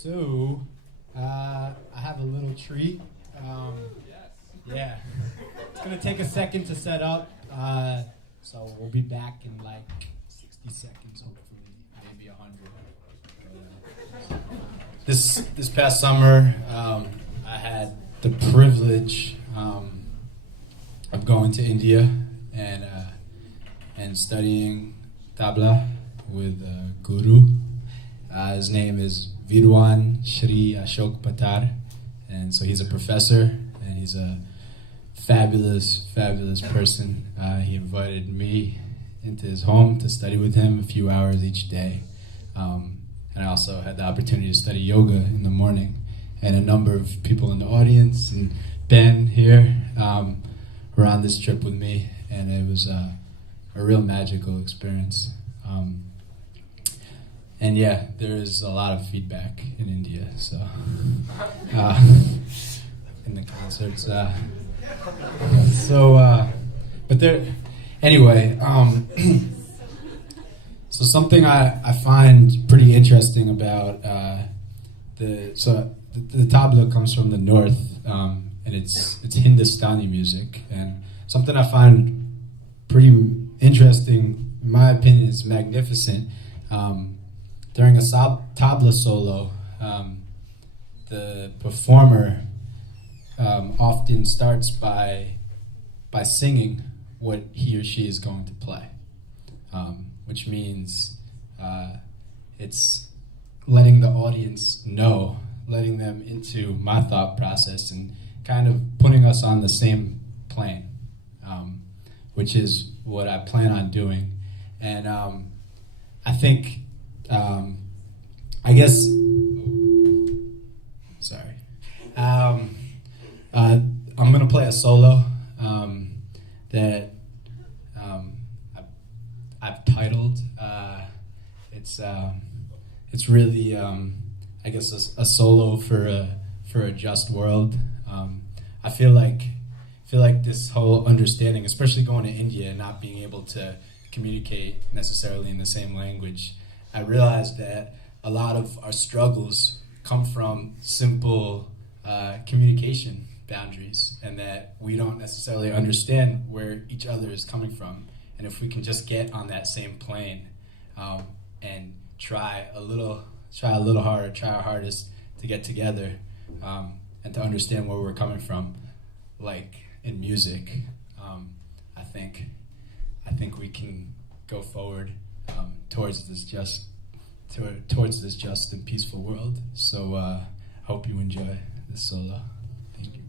So, I have a little treat. Yeah, it's gonna take a second to set up. So we'll be back in like 60 seconds, hopefully, maybe 100. This past summer, I had the privilege of going to India and studying Tabla with a guru. His name is Vidwan Shri Ashok Patar, and so he's a professor and he's a fabulous person. He invited me into his home to study with him a few hours each day, and I also had the opportunity to study yoga in the morning. And a number of people in the audience and Ben here were on this trip with me, and it was a real magical experience. And yeah, there is a lot of feedback in India, so in the concerts. But there, anyway. So something I find pretty interesting about the tabla comes from the north, and it's Hindustani music, and something I find pretty interesting, in my opinion, is magnificent. During a tabla solo, the performer often starts by singing what he or she is going to play, which means it's letting the audience know, letting them into my thought process and kind of putting us on the same plane, which is what I plan on doing. And I think, I guess, sorry. I'm going to play a solo that I've titled. It's really, I guess, a solo for a just world. I feel like this whole understanding, especially going to India and not being able to communicate necessarily in the same language, I realized that a lot of our struggles come from simple communication boundaries, and that we don't necessarily understand where each other is coming from. And if we can just get on that same plane and try a little harder, try our hardest to get together and to understand where we're coming from, like in music, I think we can go forward towards this just and peaceful world. So hope you enjoy this solo. Thank you.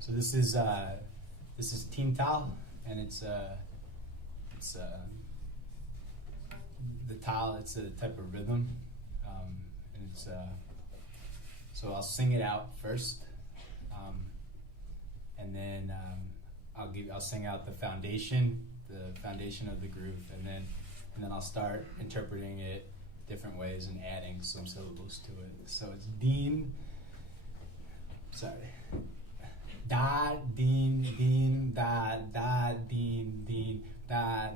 So this is Team Tal, and it's the tal. It's a type of rhythm, and it's so I'll sing it out first, and then I'll sing out the foundation of the groove, and then I'll start interpreting it different ways and adding some syllables to it. So it's Deen. Sorry. Da deen deen da deen deen da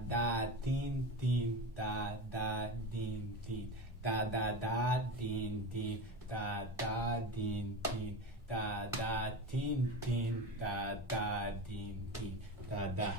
deen deen da deen deen da deen deen da deen deen da deen deen da deen deen da.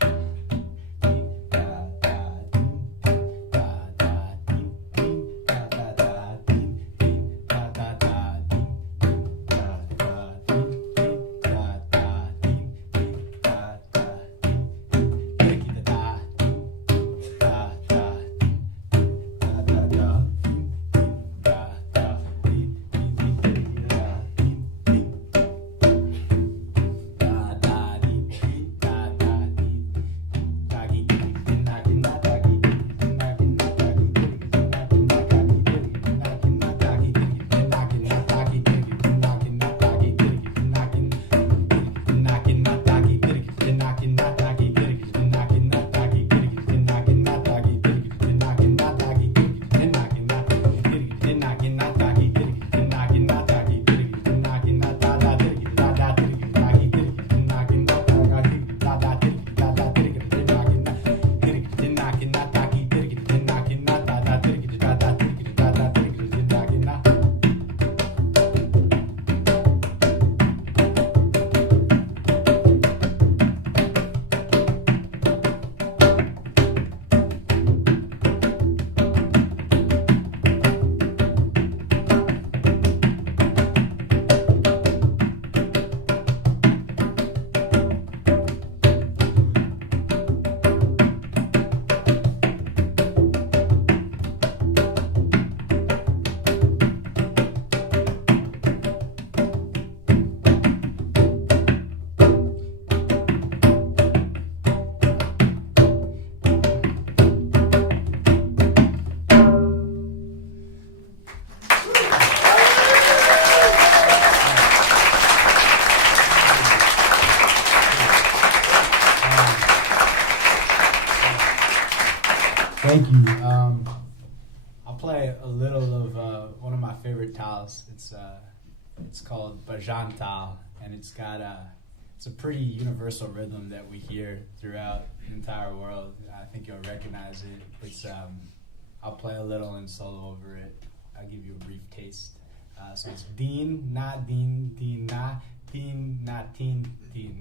Thank you. I'll play a little of one of my favorite tals. It's called Bajan Tal, and it's a pretty universal rhythm that we hear throughout the entire world. I think you'll recognize it. I'll play a little and solo over it. I'll give you a brief taste. So it's din na din din na tin na din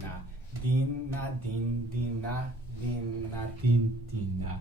na din na din din na din na din din na